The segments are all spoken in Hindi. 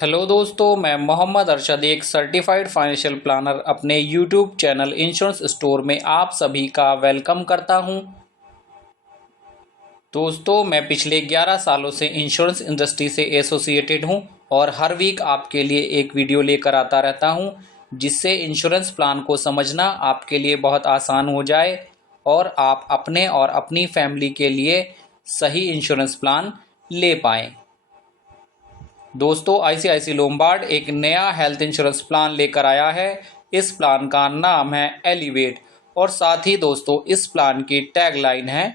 हेलो दोस्तों, मैं मोहम्मद अरशद एक सर्टिफाइड फाइनेंशियल प्लानर अपने यूट्यूब चैनल इंश्योरेंस स्टोर में आप सभी का वेलकम करता हूं। दोस्तों, मैं पिछले 11 सालों से इंश्योरेंस इंडस्ट्री से एसोसिएटेड हूं और हर वीक आपके लिए एक वीडियो लेकर आता रहता हूं, जिससे इंश्योरेंस प्लान को समझना आपके लिए बहुत आसान हो जाए और आप अपने और अपनी फैमिली के लिए सही इंश्योरेंस प्लान ले पाएँ। दोस्तों, आईसीआईसी लोम्बार्ड एक नया हेल्थ इंश्योरेंस प्लान लेकर आया है। इस प्लान का नाम है एलिवेट और साथ ही दोस्तों इस प्लान की टैगलाइन है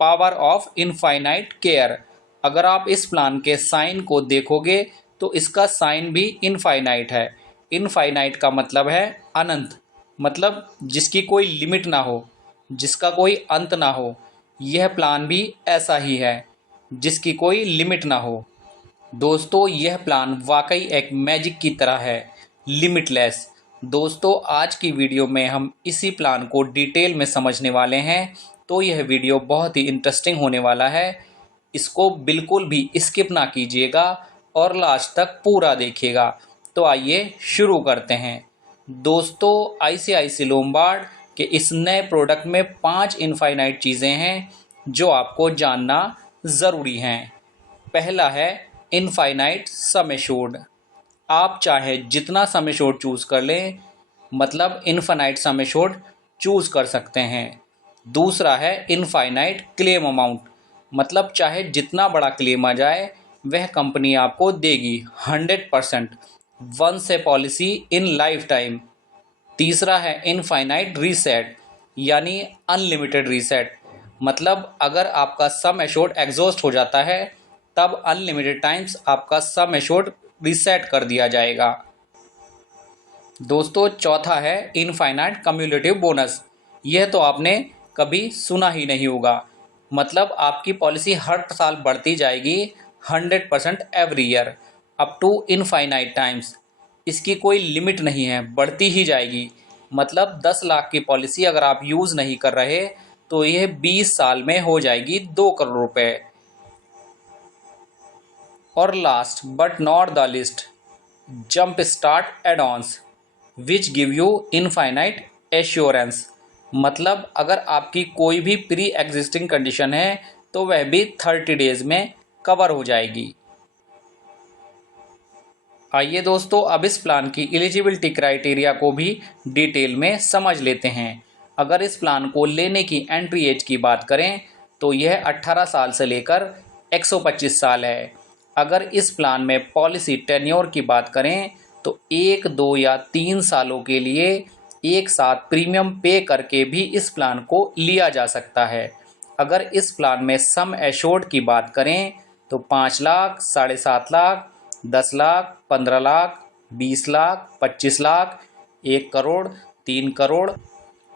पावर ऑफ इनफाइनाइट केयर। अगर आप इस प्लान के साइन को देखोगे तो इसका साइन भी इनफाइनाइट है। इनफाइनाइट का मतलब है अनंत, मतलब जिसकी कोई लिमिट ना हो, जिसका कोई अंत ना हो। यह प्लान भी ऐसा ही है, जिसकी कोई लिमिट ना हो। दोस्तों, यह प्लान वाकई एक मैजिक की तरह है, लिमिटलेस। दोस्तों, आज की वीडियो में हम इसी प्लान को डिटेल में समझने वाले हैं, तो यह वीडियो बहुत ही इंटरेस्टिंग होने वाला है। इसको बिल्कुल भी स्किप ना कीजिएगा और लास्ट तक पूरा देखिएगा। तो आइए शुरू करते हैं। दोस्तों, आईसीआईसी लोम्बार्ड के इस नए प्रोडक्ट में 5 इनफाइनाइट चीज़ें हैं जो आपको जानना ज़रूरी हैं। पहला है इनफाइनाइट सम एश्योर्ड। आप चाहे जितना सम एश्योर्ड चूज़ कर लें, मतलब इनफाइनाइट सम एश्योर्ड चूज़ कर सकते हैं। दूसरा है इनफाइनाइट क्लेम अमाउंट, मतलब चाहे जितना बड़ा क्लेम आ जाए वह कंपनी आपको देगी 100%, once a policy in life time. तीसरा है इनफाइनाइट रीसेट, यानी अनलिमिटेड रीसेट, मतलब अगर आपका सम एश्योर्ड एग्जॉस्ट हो जाता है तब अनलिमिटेड टाइम्स आपका सम एश्योर्ड रीसेट कर दिया जाएगा। दोस्तों, चौथा है इनफाइनाइट कम्युलेटिव बोनस। यह तो आपने कभी सुना ही नहीं होगा, मतलब आपकी पॉलिसी हर साल बढ़ती जाएगी 100% every year up to infinite times. इसकी कोई लिमिट नहीं है, बढ़ती ही जाएगी। मतलब 10 लाख की पॉलिसी अगर आप यूज़ नहीं कर रहे तो यह 20 साल में हो जाएगी 2 करोड़ रुपए। और last but not the list, jump start add-ons which give you infinite assurance. मतलब अगर आपकी कोई भी प्री एग्जिस्टिंग कंडीशन है तो वह भी 30 डेज में कवर हो जाएगी। आइए दोस्तों, अब इस प्लान की एलिजिबिलिटी क्राइटेरिया को भी डिटेल में समझ लेते हैं। अगर इस प्लान को लेने की एंट्री एज की बात करें तो यह 18 साल से लेकर 125 साल है। अगर इस प्लान में पॉलिसी टेन्योर की बात करें तो 1, 2 या 3 सालों के लिए एक साथ प्रीमियम पे करके भी इस प्लान को लिया जा सकता है। अगर इस प्लान में सम एश्योर्ड की बात करें तो 5 lakh, 7.5 lakh, 10 lakh, 15 lakh, 20 lakh, 25 lakh, 1 crore, 3 crore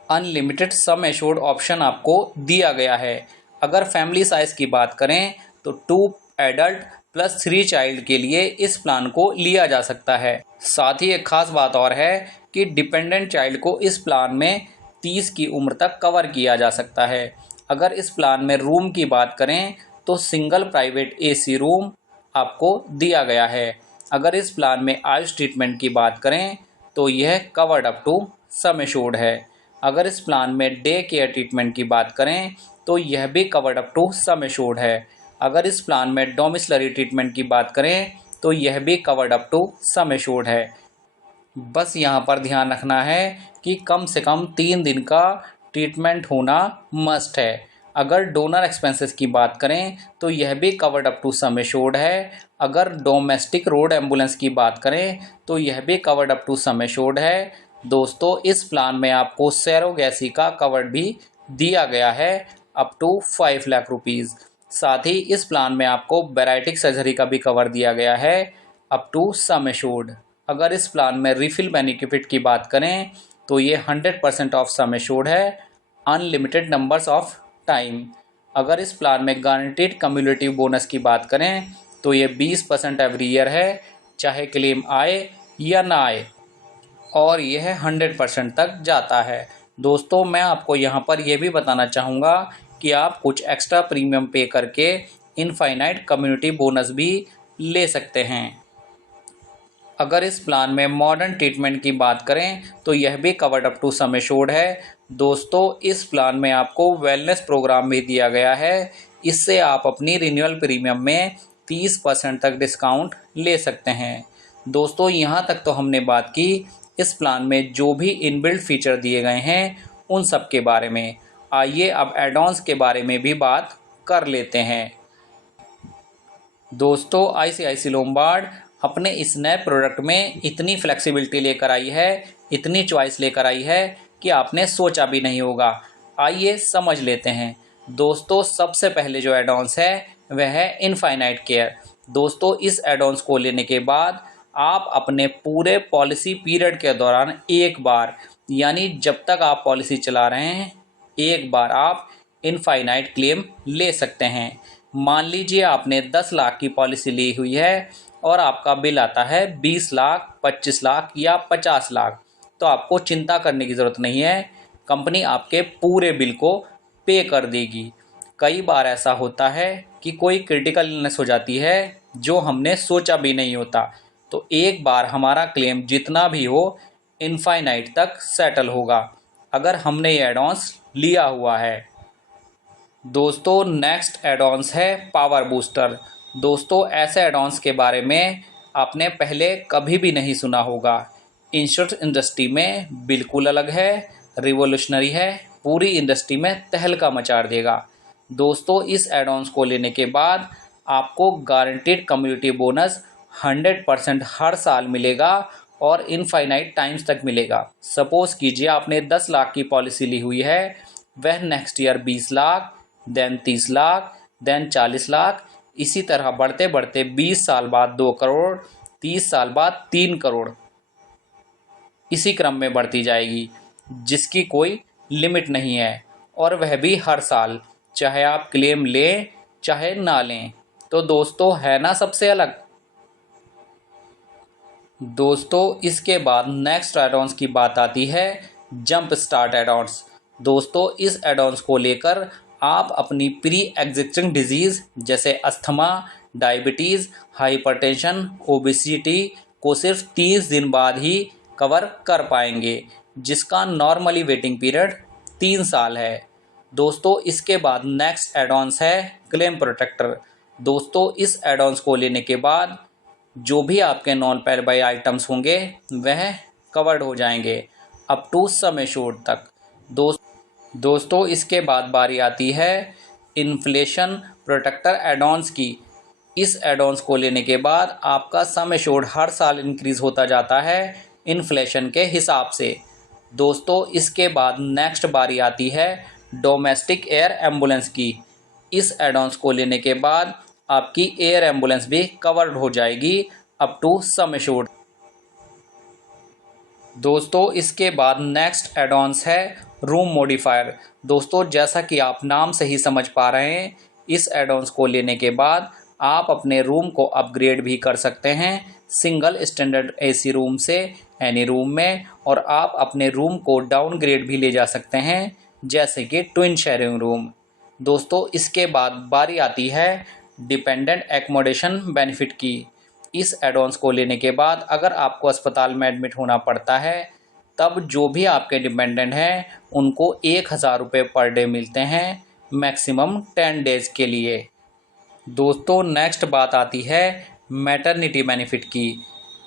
unlimited sum assured option आपको दिया गया है। अगर फैमिली साइज़ की बात करें तो 2 एडल्ट प्लस 3 चाइल्ड के लिए इस प्लान को लिया जा सकता है। साथ ही एक खास बात और है कि डिपेंडेंट चाइल्ड को इस प्लान में 30 की उम्र तक कवर किया जा सकता है। अगर इस प्लान में रूम की बात करें तो सिंगल प्राइवेट एसी रूम आपको दिया गया है। अगर इस प्लान में आयुष ट्रीटमेंट की बात करें तो यह covered up to sum assured है। अगर इस प्लान में डे केयर ट्रीटमेंट की बात करें तो यह भी covered up to sum assured है। अगर इस प्लान में डोमिसलरी ट्रीटमेंट की बात करें तो यह भी covered up to sum assured है। बस यहाँ पर ध्यान रखना है कि कम से कम 3 दिन का ट्रीटमेंट होना मस्ट है। अगर डोनर एक्सपेंसेस की बात करें तो यह भी covered up to sum assured है। अगर डोमेस्टिक रोड एम्बुलेंस की बात करें तो यह भी covered up to sum assured है। दोस्तों, इस प्लान में आपको सैरोगेसी का कवर्ड भी दिया गया है अप टू 5 लाख रुपीज़। साथ ही इस प्लान में आपको बैराइटिक सर्जरी का भी कवर दिया गया है अप टू सम एश्योर्ड। अगर इस प्लान में रिफिल बेनिफिट की बात करें तो ये 100% ऑफ सम एश्योर्ड है, अनलिमिटेड नंबर्स ऑफ टाइम। अगर इस प्लान में गारंटीड कम्युलेटिव बोनस की बात करें तो ये 20% एवरी ईयर है, चाहे क्लेम आए या ना आए, और यह 100% तक जाता है। दोस्तों, मैं आपको यहाँ पर यह भी बताना चाहूँगा कि आप कुछ एक्स्ट्रा प्रीमियम पे करके इनफाइनाइट कम्युनिटी बोनस भी ले सकते हैं। अगर इस प्लान में मॉडर्न ट्रीटमेंट की बात करें तो यह भी covered up to sum assured है। दोस्तों इस प्लान में आपको वेलनेस प्रोग्राम भी दिया गया है। इससे आप अपनी रिन्यूअल प्रीमियम में 30% तक डिस्काउंट ले सकते हैं। दोस्तों यहाँ तक तो हमने बात की इस प्लान में जो भी इनबिल्ट फीचर दिए गए हैं उन सब के बारे में। आइए अब एड-ऑन्स के बारे में भी बात कर लेते हैं। दोस्तों आईसीआईसी लोम्बार्ड अपने इस नए प्रोडक्ट में इतनी फ्लेक्सिबिलिटी लेकर आई है, इतनी चॉइस लेकर आई है कि आपने सोचा भी नहीं होगा। आइए समझ लेते हैं। दोस्तों सबसे पहले जो एड-ऑन्स है वह है इनफाइनाइट केयर। दोस्तों इस एड-ऑन्स को लेने के बाद आप अपने पूरे पॉलिसी पीरियड के दौरान एक बार, यानी जब तक आप पॉलिसी चला रहे हैं, एक बार आप इनफाइनाइट क्लेम ले सकते हैं। मान लीजिए आपने 10 लाख की पॉलिसी ली हुई है और आपका बिल आता है 20 लाख, 25 लाख या 50 लाख, तो आपको चिंता करने की ज़रूरत नहीं है। कंपनी आपके पूरे बिल को पे कर देगी। कई बार ऐसा होता है कि कोई क्रिटिकल इलनेस हो जाती है जो हमने सोचा भी नहीं होता, तो एक बार हमारा क्लेम जितना भी हो इनफाइनाइट तक सेटल होगा अगर हमने ये एड-ऑन्स लिया हुआ है। दोस्तों नेक्स्ट एड-ऑन्स है पावर बूस्टर। दोस्तों ऐसे एड-ऑन्स के बारे में आपने पहले कभी भी नहीं सुना होगा। इंश्योरेंस इंडस्ट्री में बिल्कुल अलग है, रिवोल्यूशनरी है, पूरी इंडस्ट्री में तहलका मचा देगा। दोस्तों इस एड-ऑन्स को लेने के बाद आपको गारंटीड कम्युनिटी बोनस 100% हर साल मिलेगा और इनफाइनाइट टाइम्स तक मिलेगा। सपोज़ कीजिए आपने 10 लाख की पॉलिसी ली हुई है, वह next year 20 lakh, then 30 lakh, then 40 lakh, इसी तरह बढ़ते बढ़ते 20 साल बाद 2 करोड़, 30 साल बाद 3 करोड़, इसी क्रम में बढ़ती जाएगी जिसकी कोई लिमिट नहीं है, और वह भी हर साल, चाहे आप क्लेम लें चाहे ना लें। तो दोस्तों है ना सबसे अलग। दोस्तों इसके बाद नेक्स्ट एड-ऑन्स की बात आती है जंप स्टार्ट एड-ऑन्स। दोस्तों इस एड-ऑन्स को लेकर आप अपनी प्री एग्जिस्टिंग डिजीज़ जैसे अस्थमा, डायबिटीज़, हाइपरटेंशन, ओबेसिटी को सिर्फ 30 दिन बाद ही कवर कर पाएंगे, जिसका नॉर्मली वेटिंग पीरियड 3 साल है। दोस्तों इसके बाद नेक्स्ट एड-ऑन्स है क्लेम प्रोटेक्टर। दोस्तों इस एड-ऑन्स को लेने के बाद जो भी आपके नॉन पे बाय आइटम्स होंगे वह कवर्ड हो जाएंगे अप टू सम एश्योर्ड तक। दोस्तों इसके बाद बारी आती है इन्फ्लेशन प्रोटेक्टर एड-ऑन्स की। इस एड-ऑन्स को लेने के बाद आपका सम एश्योर्ड हर साल इंक्रीज़ होता जाता है इन्फ्लेशन के हिसाब से। दोस्तों इसके बाद नेक्स्ट बारी आती है डोमेस्टिक एयर एम्बुलेंस की। इस एड-ऑन्स को लेने के बाद आपकी एयर एम्बुलेंस भी कवर्ड हो जाएगी अप टू सम एश्योर्ड। दोस्तों इसके बाद नेक्स्ट एड-ऑन्स है रूम मॉडिफायर। दोस्तों जैसा कि आप नाम से ही समझ पा रहे हैं, इस एड-ऑन्स को लेने के बाद आप अपने रूम को अपग्रेड भी कर सकते हैं सिंगल स्टैंडर्ड एसी रूम से एनी रूम में, और आप अपने रूम को डाउनग्रेड भी ले जा सकते हैं जैसे कि ट्विन शेयरिंग रूम। दोस्तों इसके बाद बारी आती है डिपेंडेंट एकोमोडेशन बेनिफिट की। इस एड-ऑन्स को लेने के बाद अगर आपको अस्पताल में एडमिट होना पड़ता है तब जो भी आपके डिपेंडेंट हैं उनको 1000 रुपये पर डे मिलते हैं मैक्सिमम 10 डेज़ के लिए। दोस्तों नेक्स्ट बात आती है मैटरनिटी बेनिफिट की।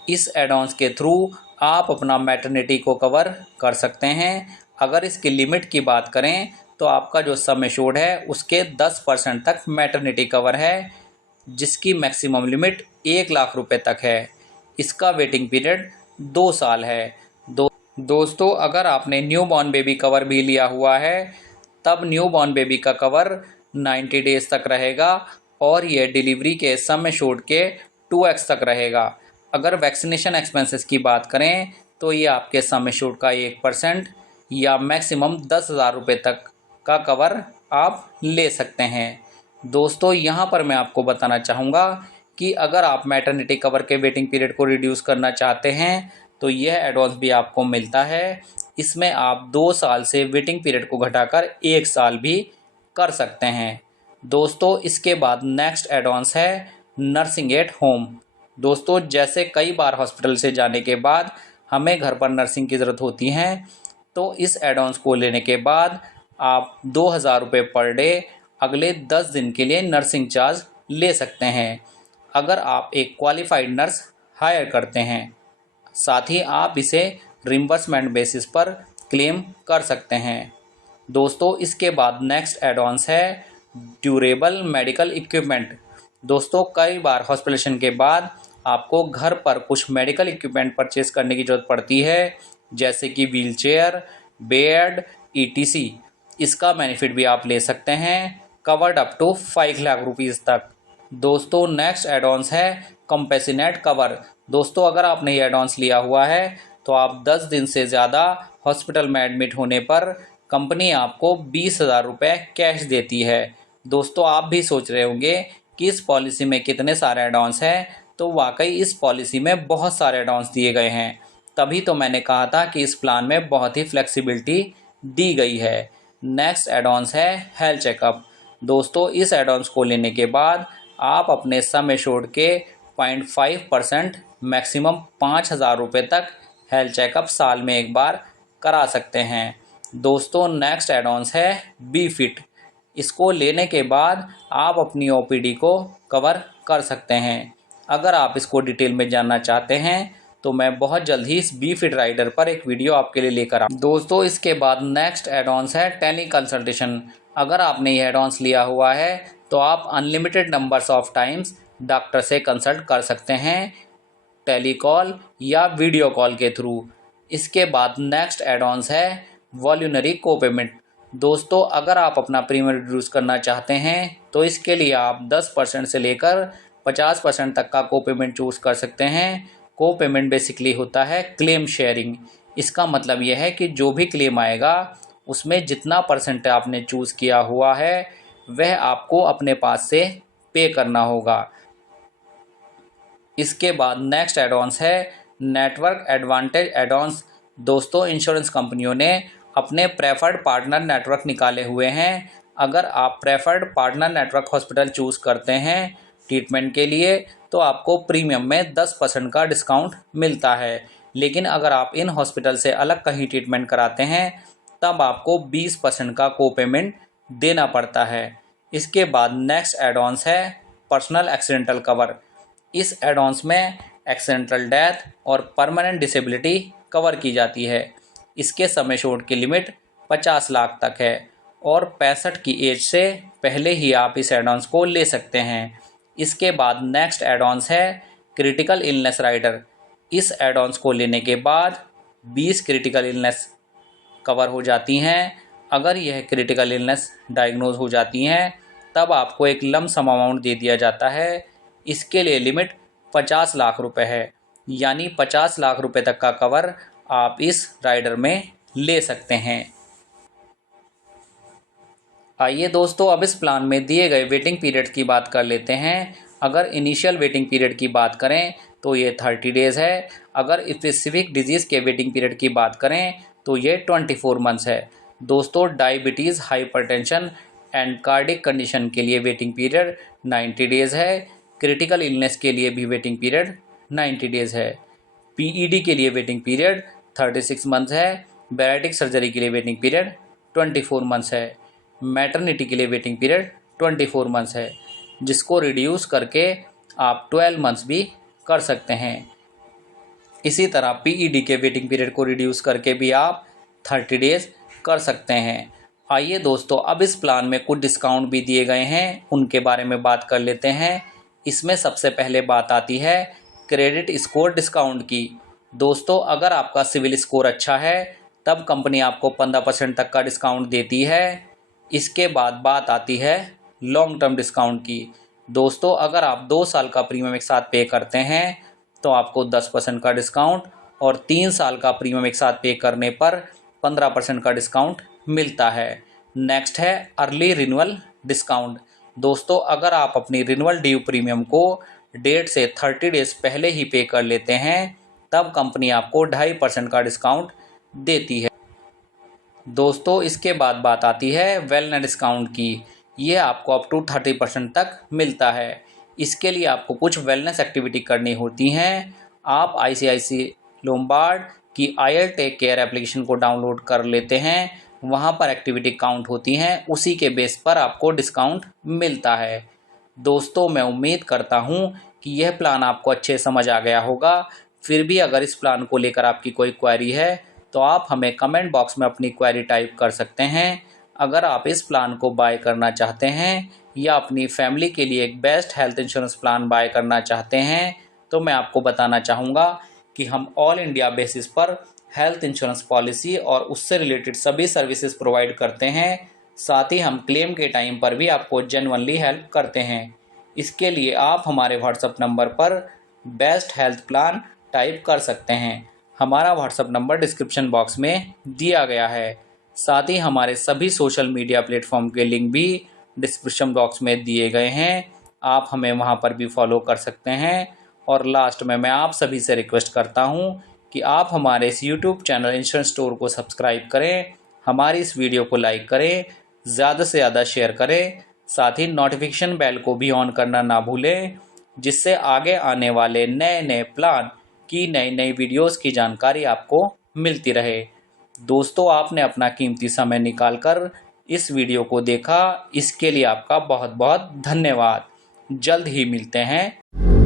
इस एड-ऑन्स के थ्रू आप अपना मैटरनिटी को कवर कर सकते हैं। अगर इसकी लिमिट की बात करें तो आपका जो सम एश्योर्ड है उसके 10% तक मैटरनिटी कवर है, जिसकी मैक्सिमम लिमिट 1 लाख रुपए तक है। इसका वेटिंग पीरियड 2 साल है। दोस्तों अगर आपने न्यू बॉर्न बेबी कवर भी लिया हुआ है तब न्यू बॉर्न बेबी का कवर 90 डेज़ तक रहेगा और ये डिलीवरी के सम एश्योर्ड के 2x तक रहेगा। अगर वैक्सीनेशन एक्सपेंसेस की बात करें तो ये आपके सम एश्योर्ड का 1% या मैक्सिमम 10,000 रुपये तक का कवर आप ले सकते हैं। दोस्तों यहाँ पर मैं आपको बताना चाहूँगा कि अगर आप मैटरनिटी कवर के वेटिंग पीरियड को रिड्यूस करना चाहते हैं तो यह एड-ऑन्स भी आपको मिलता है। इसमें आप 2 साल से वेटिंग पीरियड को घटाकर 1 साल भी कर सकते हैं। दोस्तों इसके बाद नेक्स्ट एड-ऑन्स है नर्सिंग एट होम। दोस्तों जैसे कई बार हॉस्पिटल से जाने के बाद हमें घर पर नर्सिंग की ज़रूरत होती है, तो इस एड ऑन्स को लेने के बाद आप 2,000 रुपये पर डे अगले 10 दिन के लिए नर्सिंग चार्ज ले सकते हैं, अगर आप एक क्वालिफाइड नर्स हायर करते हैं। साथ ही आप इसे रिम्बर्समेंट बेसिस पर क्लेम कर सकते हैं। दोस्तों इसके बाद नेक्स्ट एड ऑन्स है ड्यूरेबल मेडिकल इक्विपमेंट। दोस्तों कई बार हॉस्पिटलाइजेशन के बाद आपको घर पर कुछ मेडिकल इक्विपमेंट परचेज करने की ज़रूरत पड़ती है, जैसे कि व्हील चेयर, बेड, ETC। इसका बेनिफिट भी आप ले सकते हैं, covered up to 5 lakh rupees तक। दोस्तों नेक्स्ट एड ऑन्स है कंपेसिनेट कवर। दोस्तों अगर आपने ये एड ऑन्स लिया हुआ है तो आप 10 दिन से ज़्यादा हॉस्पिटल में एडमिट होने पर कंपनी आपको 20,000 रुपये कैश देती है। दोस्तों आप भी सोच रहे होंगे कि इस पॉलिसी में कितने सारे एड ऑन्स हैं, तो वाकई इस पॉलिसी में बहुत सारे एड ऑन्स दिए गए हैं, तभी तो मैंने कहा था कि इस प्लान में बहुत ही फ्लेक्सिबिलिटी दी गई है। नेक्स्ट एड ऑन्स है हेल्थ चेकअप। दोस्तों इस एड ऑन्स को लेने के बाद आप अपने सम एश्योर्ड के 0.5% मैक्सिमम 5,000 रुपये तक हेल्थ चेकअप साल में एक बार करा सकते हैं। दोस्तों नेक्स्ट एड ऑन्स है बी फिट। इसको लेने के बाद आप अपनी OPD को कवर कर सकते हैं। अगर आप इसको डिटेल में जानना चाहते हैं तो मैं बहुत जल्द ही इस बी फिट राइडर पर एक वीडियो आपके लिए लेकर आऊँ। दोस्तों इसके बाद नेक्स्ट एड ऑन्स है टेली कंसल्टेशन। अगर आपने ये एड ऑन्स लिया हुआ है तो आप unlimited numbers of times doctor से कंसल्ट कर सकते हैं, टेलीकॉल या वीडियो कॉल के थ्रू। इसके बाद नेक्स्ट एड ऑन्स है वॉल्यूनरी कोपेमेंट। दोस्तों अगर आप अपना प्रीमियम रिड्यूस करना चाहते हैं तो इसके लिए आप 10% से लेकर 50% तक का कोपेमेंट चूज़ कर सकते हैं। कोपेमेंट बेसिकली होता है क्लेम शेयरिंग। इसका मतलब यह है कि जो भी क्लेम आएगा उसमें जितना परसेंट आपने चूज़ किया हुआ है वह आपको अपने पास से पे करना होगा। इसके बाद नेक्स्ट एड ऑन्स है नेटवर्क एडवांटेज एड ऑन्स। दोस्तों इंश्योरेंस कंपनियों ने अपने प्रेफर्ड पार्टनर नेटवर्क निकाले हुए हैं। अगर आप preferred partner network hospital choose करते हैं ट्रीटमेंट के लिए तो आपको प्रीमियम में 10% का डिस्काउंट मिलता है, लेकिन अगर आप इन हॉस्पिटल से अलग कहीं ट्रीटमेंट कराते हैं तब आपको 20% का कोपेमेंट देना पड़ता है। इसके बाद नेक्स्ट एड ऑन्स है पर्सनल एक्सीडेंटल कवर। इस एड ऑन्स में एक्सीडेंटल डेथ और परमानेंट डिसेबिलिटी कवर की जाती है। इसके सम एश्योर्ड की लिमिट 50 लाख तक है और 65 की एज से पहले ही आप इस एड ऑन्स को ले सकते हैं। इसके बाद नेक्स्ट एड ऑन्स है क्रिटिकल इलनेस राइडर। इस एड ऑन्स को लेने के बाद 20 क्रिटिकल इलनेस कवर हो जाती हैं। अगर यह क्रिटिकल इलनेस डायग्नोज हो जाती हैं तब आपको एक लम सम अमाउंट दे दिया जाता है। इसके लिए लिमिट 50 लाख रुपए है, यानी 50 लाख रुपए तक का कवर आप इस राइडर में ले सकते हैं। आइए दोस्तों अब इस प्लान में दिए गए वेटिंग पीरियड की बात कर लेते हैं। अगर इनिशियल वेटिंग पीरियड की बात करें तो ये 30 डेज़ है। अगर स्पेसिफिक डिजीज़ के वेटिंग पीरियड की बात करें तो ये 24 मंथ्स है। दोस्तों diabetes, hypertension and cardiac condition के लिए वेटिंग पीरियड 90 डेज़ है। क्रिटिकल इलनेस के लिए भी वेटिंग पीरियड 90 डेज़ है। PED के लिए वेटिंग पीरियड 36 मंथ्स है। बैरेटिक सर्जरी के लिए वेटिंग पीरियड 24 मंथ्स है। मैटरनिटी के लिए वेटिंग पीरियड 24 मंथ्स है, जिसको रिड्यूस करके आप 12 मंथ्स भी कर सकते हैं। इसी तरह PED के वेटिंग पीरियड को रिड्यूस करके भी आप 30 डेज़ कर सकते हैं। आइए दोस्तों अब इस प्लान में कुछ डिस्काउंट भी दिए गए हैं, उनके बारे में बात कर लेते हैं। इसमें सबसे पहले बात आती है क्रेडिट स्कोर डिस्काउंट की। दोस्तों अगर आपका सिविल स्कोर अच्छा है तब कंपनी आपको 15% तक का डिस्काउंट देती है। इसके बाद बात आती है लॉन्ग टर्म डिस्काउंट की। दोस्तों अगर आप 2 साल का प्रीमियम एक साथ पे करते हैं तो आपको 10% का डिस्काउंट और 3 साल का प्रीमियम एक साथ पे करने पर 15% का डिस्काउंट मिलता है। नेक्स्ट है अर्ली रिन्यूअल डिस्काउंट। दोस्तों अगर आप अपनी रिन्यूअल ड्यू प्रीमियम को डेट से 30 डेज़ पहले ही पे कर लेते हैं तब कंपनी आपको 2.5% का डिस्काउंट देती है। दोस्तों इसके बाद बात आती है वेलनेस डिस्काउंट की। ये आपको अप टू 30% तक मिलता है। इसके लिए आपको कुछ वेलनेस एक्टिविटी करनी होती हैं। आप आईसीआईसीआई लोम्बार्ड की आईएल टेक केयर एप्लीकेशन को डाउनलोड कर लेते हैं, वहाँ पर एक्टिविटी काउंट होती हैं, उसी के बेस पर आपको डिस्काउंट मिलता है। दोस्तों, मैं उम्मीद करता हूँ कि यह प्लान आपको अच्छे समझ आ गया होगा। फिर भी अगर इस प्लान को लेकर आपकी कोई क्वेरी है तो आप हमें कमेंट बॉक्स में अपनी क्वेरी टाइप कर सकते हैं। अगर आप इस प्लान को बाय करना चाहते हैं या अपनी फैमिली के लिए एक best health insurance plan buy करना चाहते हैं तो मैं आपको बताना चाहूँगा कि हम ऑल इंडिया बेसिस पर हेल्थ इंश्योरेंस पॉलिसी और उससे रिलेटेड सभी सर्विसेज प्रोवाइड करते हैं। साथ ही हम क्लेम के टाइम पर भी आपको जेन्युइनली हेल्प करते हैं। इसके लिए आप हमारे व्हाट्सएप नंबर पर बेस्ट हेल्थ प्लान टाइप कर सकते हैं। हमारा व्हाट्सएप नंबर डिस्क्रिप्शन बॉक्स में दिया गया है। साथ ही हमारे सभी सोशल मीडिया प्लेटफॉर्म के लिंक भी डिस्क्रिप्शन बॉक्स में दिए गए हैं, आप हमें वहां पर भी फॉलो कर सकते हैं। और लास्ट में मैं आप सभी से रिक्वेस्ट करता हूं कि आप हमारे इस यूट्यूब चैनल इंश्योरेंस स्टोर को सब्सक्राइब करें, हमारी इस वीडियो को लाइक करें, ज़्यादा से ज़्यादा शेयर करें, साथ ही नोटिफिकेशन बेल को भी ऑन करना ना भूलें, जिससे आगे आने वाले नए नए प्लान की नई नई वीडियोस की जानकारी आपको मिलती रहे। दोस्तों, आपने अपना कीमती समय निकालकर इस वीडियो को देखा, इसके लिए आपका बहुत बहुत धन्यवाद। जल्द ही मिलते हैं।